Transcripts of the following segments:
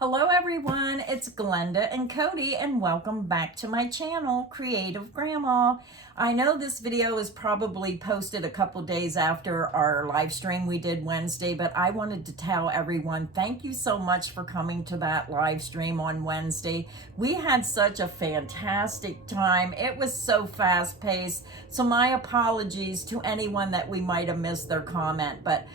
Hello everyone, it's Glenda and Cody and welcome back to my channel, Creative Grandma. I know this video is probably posted a couple days after our live stream we did Wednesday, but I wanted to tell everyone thank you so much for coming to that live stream on Wednesday. We had such a fantastic time. It was so fast paced, so my apologies to anyone that we might have missed their comment, but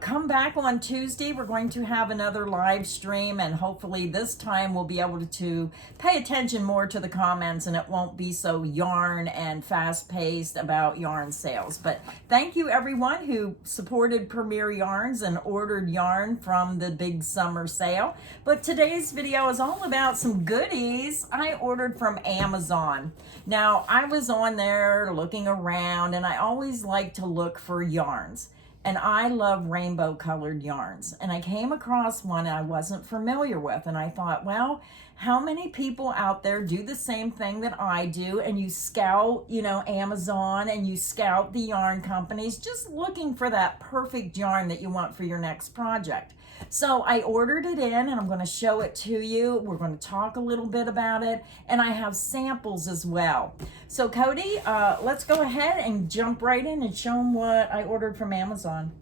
come back on Tuesday. We're going to have another live stream, and hopefully this time we'll be able to pay attention more to the comments and it won't be so yarn and fast-paced about yarn sales. But thank you everyone who supported Premier Yarns and ordered yarn from the big summer sale. But today's video is all about some goodies I ordered from Amazon. Now, I was on there looking around, and I always like to look for yarns. And I love rainbow colored yarns. And I came across one I wasn't familiar with. And I thought, well, how many people out there do the same thing that I do? And you scout, Amazon, and you scout the yarn companies just looking for that perfect yarn that you want for your next project. So I ordered it in, and I'm going to show it to you. We're going to talk a little bit about it, and I have samples as well. So Cody, let's go ahead and jump right in and show them what I ordered from Amazon.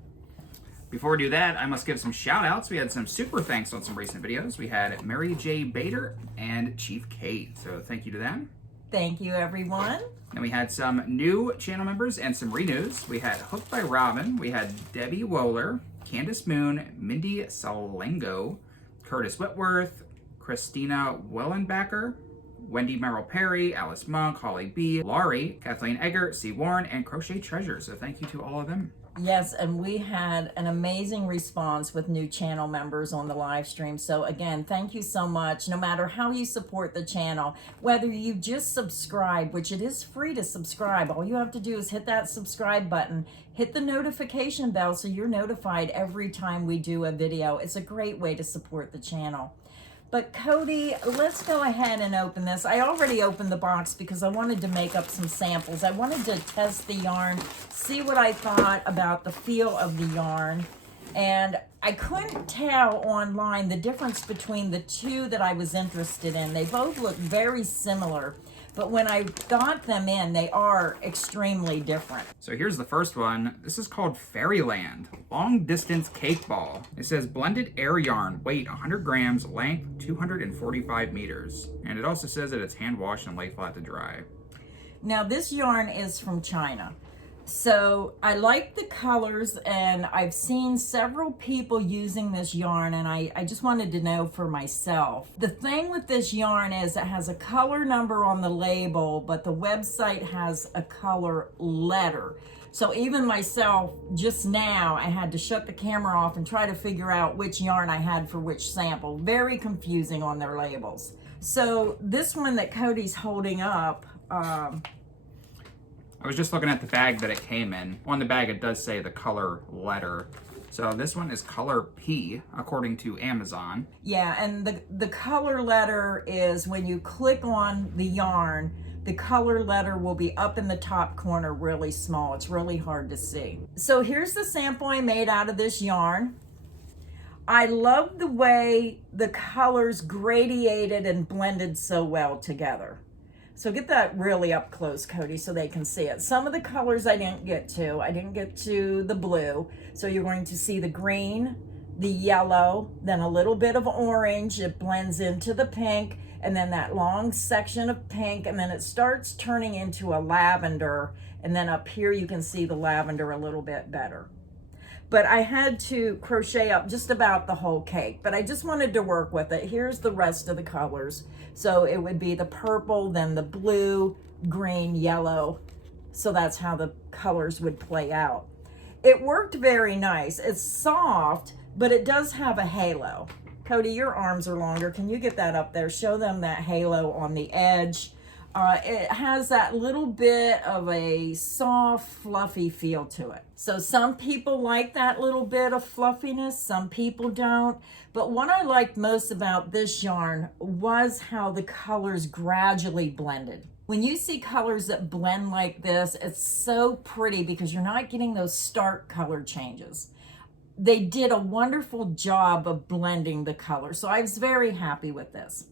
Before we do that, I must give some shout outs. We had some super thanks on some recent videos. We had Mary J. Bader and Chief Kate, so thank you to them. Thank you, everyone. Then we had some new channel members and some renews. We had Hooked by Robin, we had Debbie Wohler, Candace Moon, Mindy Salengo, Curtis Whitworth, Christina Wellenbacker, Wendy Merrill Perry, Alice Monk, Holly B, Laurie, Kathleen Egger, C. Warren, and Crochet Treasure. So thank you to all of them. Yes, and we had an amazing response with new channel members on the live stream. So again, thank you so much. No matter how you support the channel, whether you just subscribe, which it is free to subscribe, all you have to do is hit that subscribe button, hit the notification bell so you're notified every time we do a video. It's a great way to support the channel. But Cody, let's go ahead and open this. I already opened the box because I wanted to make up some samples. I wanted to test the yarn, see what I thought about the feel of the yarn. And I couldn't tell online the difference between the two that I was interested in. They both look very similar, but when I got them in, they are extremely different. So here's the first one. This is called Fairyland, long distance cake ball. It says blended air yarn, weight 100 grams, length 245 meters. And it also says that it's hand washed and lay flat to dry. Now this yarn is from China. So I like the colors, and I've seen several people using this yarn, and I just wanted to know for myself. The thing with this yarn is it has a color number on the label, but the website has a color letter. So even myself, just now, I had to shut the camera off and try to figure out which yarn I had for which sample. Very confusing on their labels. So this one that Cody's holding up, I was just looking at the bag that it came in. On the bag, it does say the color letter. So this one is color P, according to Amazon. Yeah, and the color letter is when you click on the yarn, the color letter will be up in the top corner really small. It's really hard to see. So here's the sample I made out of this yarn. I love the way the colors gradiated and blended so well together. So get that really up close, Cody, so they can see it. Some of the colors I didn't get to. I didn't get to the blue. So you're going to see the green, the yellow, then a little bit of orange. It blends into the pink, and then that long section of pink, and then it starts turning into a lavender. And then up here you can see the lavender a little bit better. But I had to crochet up just about the whole cake, but I just wanted to work with it. Here's the rest of the colors. So it would be the purple, then the blue, green, yellow. So that's how the colors would play out. It worked very nice. It's soft, but it does have a halo. Cody, your arms are longer. Can you get that up there? Show them that halo on the edge. It has that little bit of a soft, fluffy feel to it. So some people like that little bit of fluffiness, some people don't. But what I liked most about this yarn was how the colors gradually blended. When you see colors that blend like this, it's so pretty because you're not getting those stark color changes. they did a wonderful job of blending the color. So I was very happy with this.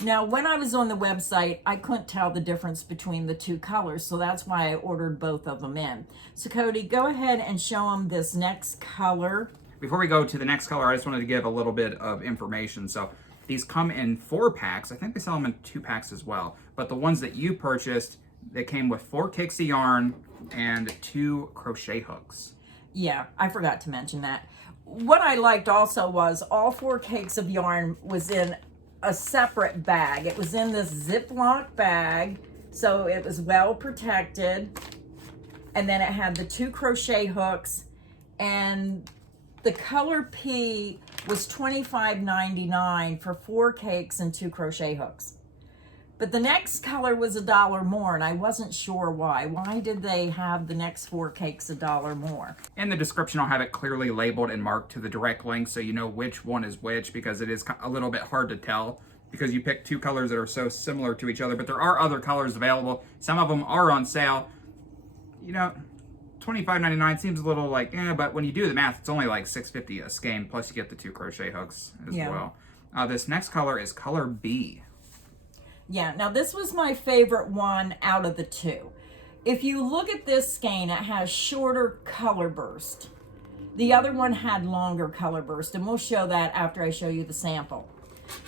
Now, when I was on the website, I couldn't tell the difference between the two colors, so that's why I ordered both of them in. So Cody, go ahead and show them this next color. Before we go to the next color, I just wanted to give a little bit of information. So these come in 4 packs. I think they sell them in 2 packs as well. But the ones that you purchased, they came with 4 cakes of yarn and 2 crochet hooks. Yeah, I forgot to mention that. What I liked also was all 4 cakes of yarn was in a separate bag. It was in this Ziploc bag, so it was well protected. And then it had the 2 crochet hooks, and the color P was $25.99 for 4 cakes and 2 crochet hooks. But the next color was $1 more, and I wasn't sure why. Why did they have the next 4 cakes $1 more? In the description, I'll have it clearly labeled and marked to the direct link so you know which one is which, because it is a little bit hard to tell because you pick 2 colors that are so similar to each other, but there are other colors available. Some of them are on sale. You know, $25.99 seems a little like, but when you do the math, it's only like $6.50 a skein, plus you get the 2 crochet hooks as well. This next color is color B. Yeah, now this was my favorite one out of the 2. If you look at this skein, it has shorter color burst. The other one had longer color burst, and we'll show that after I show you the sample.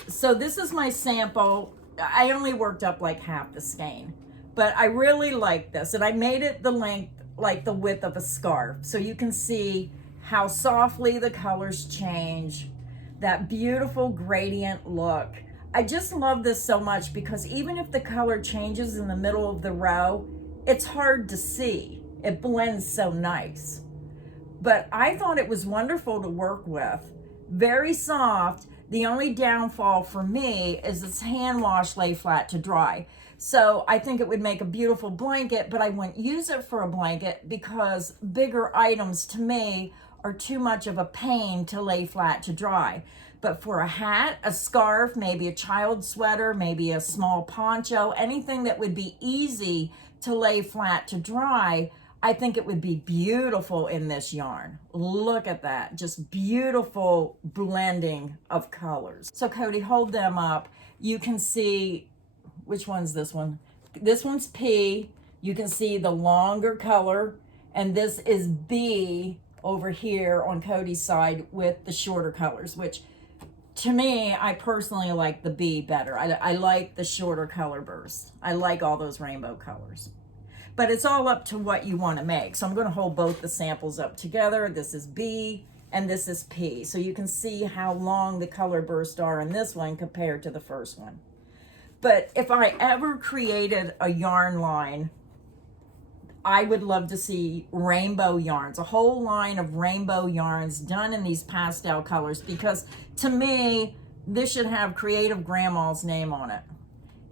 So this is my sample. I only worked up like half the skein, but I really like this, and I made it the length, like the width of a scarf, so you can see how softly the colors change, that beautiful gradient look. I just love this so much because even if the color changes in the middle of the row, it's hard to see. It blends so nice. But I thought it was wonderful to work with. Very soft. The only downfall for me is it's hand wash, lay flat to dry. So I think it would make a beautiful blanket, but I wouldn't use it for a blanket because bigger items to me are too much of a pain to lay flat to dry. But for a hat, a scarf, maybe a child's sweater, maybe a small poncho, anything that would be easy to lay flat to dry, I think it would be beautiful in this yarn. Look at that, just beautiful blending of colors. So Cody, hold them up. You can see, which one's this one? This one's P. You can see the longer color, and this is B over here on Cody's side with the shorter colors, which to me, I personally like the B better. I like the shorter color burst. I like all those rainbow colors. But it's all up to what you want to make. So I'm going to hold both the samples up together. This is B and this is P. So you can see how long the color bursts are in this one compared to the first one. But if I ever created a yarn line, I would love to see rainbow yarns, a whole line of rainbow yarns done in these pastel colors, because to me, this should have Creative Grandma's name on it.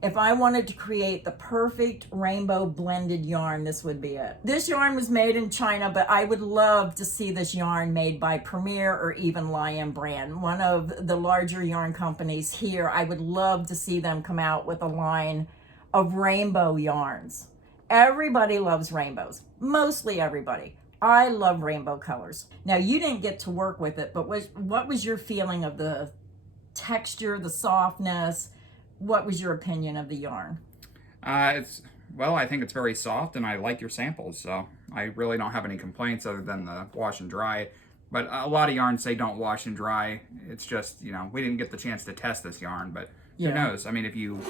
If I wanted to create the perfect rainbow blended yarn, this would be it. This yarn was made in China, but I would love to see this yarn made by Premier or even Lion Brand, one of the larger yarn companies here. I would love to see them come out with a line of rainbow yarns. Everybody loves rainbows, mostly everybody. I love rainbow colors. Now, you didn't get to work with it, but what was your feeling of the texture, the softness? What was your opinion of the yarn? Well, I think it's very soft, and I like your samples, so I really don't have any complaints other than the wash and dry. But a lot of yarns say don't wash and dry. It's just, you know, we didn't get the chance to test this yarn, but who knows? I mean, if you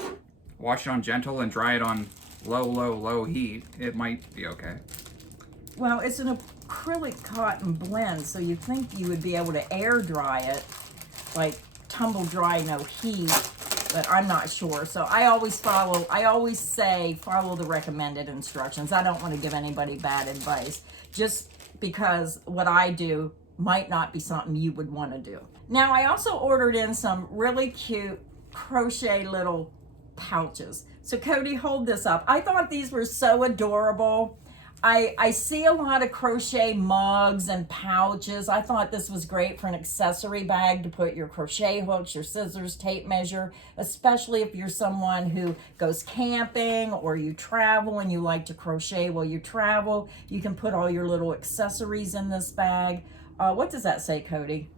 wash it on gentle and dry it on low heat, it might be okay. Well, it's an acrylic cotton blend, so you'd think you would be able to air dry it, like tumble dry, no heat, but I'm not sure. So I always say follow the recommended instructions. I don't want to give anybody bad advice, just because what I do might not be something you would want to do. Now, I also ordered in some really cute crochet little pouches. So Cody, hold this up. I thought these were so adorable. I see a lot of crochet mugs and pouches. I thought this was great for an accessory bag to put your crochet hooks, your scissors, tape measure, especially if you're someone who goes camping or you travel and you like to crochet while you travel. You can put all your little accessories in this bag. What does that say, Cody?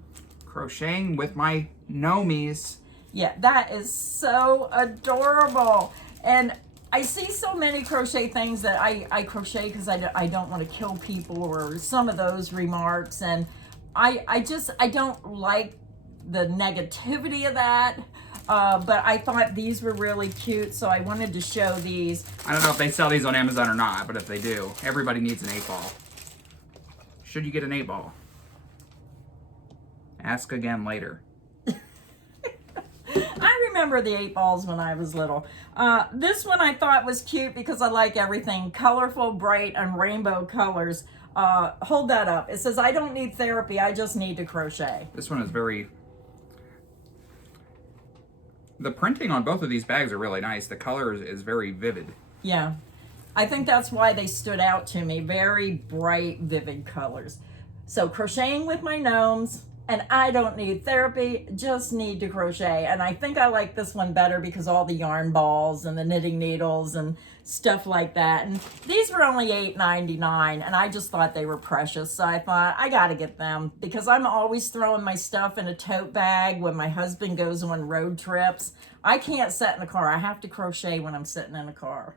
Crocheting with my gnomies. Yeah, that is so adorable. And I see so many crochet things that I crochet because I don't want to kill people, or some of those remarks. And I don't like the negativity of that. But I thought these were really cute, so I wanted to show these. I don't know if they sell these on Amazon or not, but if they do, everybody needs an 8-ball. Should you get an 8-ball? Ask again later. I remember the 8-balls when I was little. This one I thought was cute because I like everything colorful, bright, and rainbow colors. Hold that up. It says, I don't need therapy, I just need to crochet. This one is very... The printing on both of these bags are really nice. The color is very vivid. Yeah. I think that's why they stood out to me. Very bright, vivid colors. So crocheting with my gnomes, and I don't need therapy, just need to crochet. And I think I like this one better because all the yarn balls and the knitting needles and stuff like that. And these were only $8.99, and I just thought they were precious. So I thought, I gotta get them because I'm always throwing my stuff in a tote bag when my husband goes on road trips. I can't sit in the car. I have to crochet when I'm sitting in the car.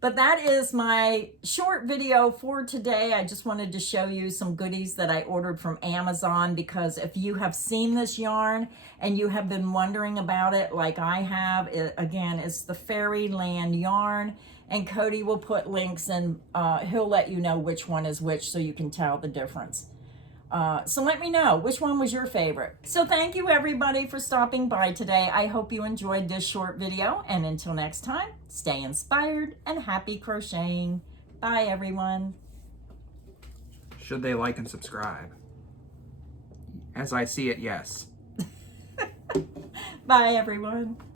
But that is my short video for today. I just wanted to show you some goodies that I ordered from Amazon, because if you have seen this yarn and you have been wondering about it like I have, again, it's the Fairyland yarn, and Cody will put links and he'll let you know which one is which so you can tell the difference. So let me know, which one was your favorite? So thank you everybody for stopping by today. I hope you enjoyed this short video, and until next time, stay inspired and happy crocheting. Bye everyone. Should they like and subscribe? As I see it, yes. Bye everyone.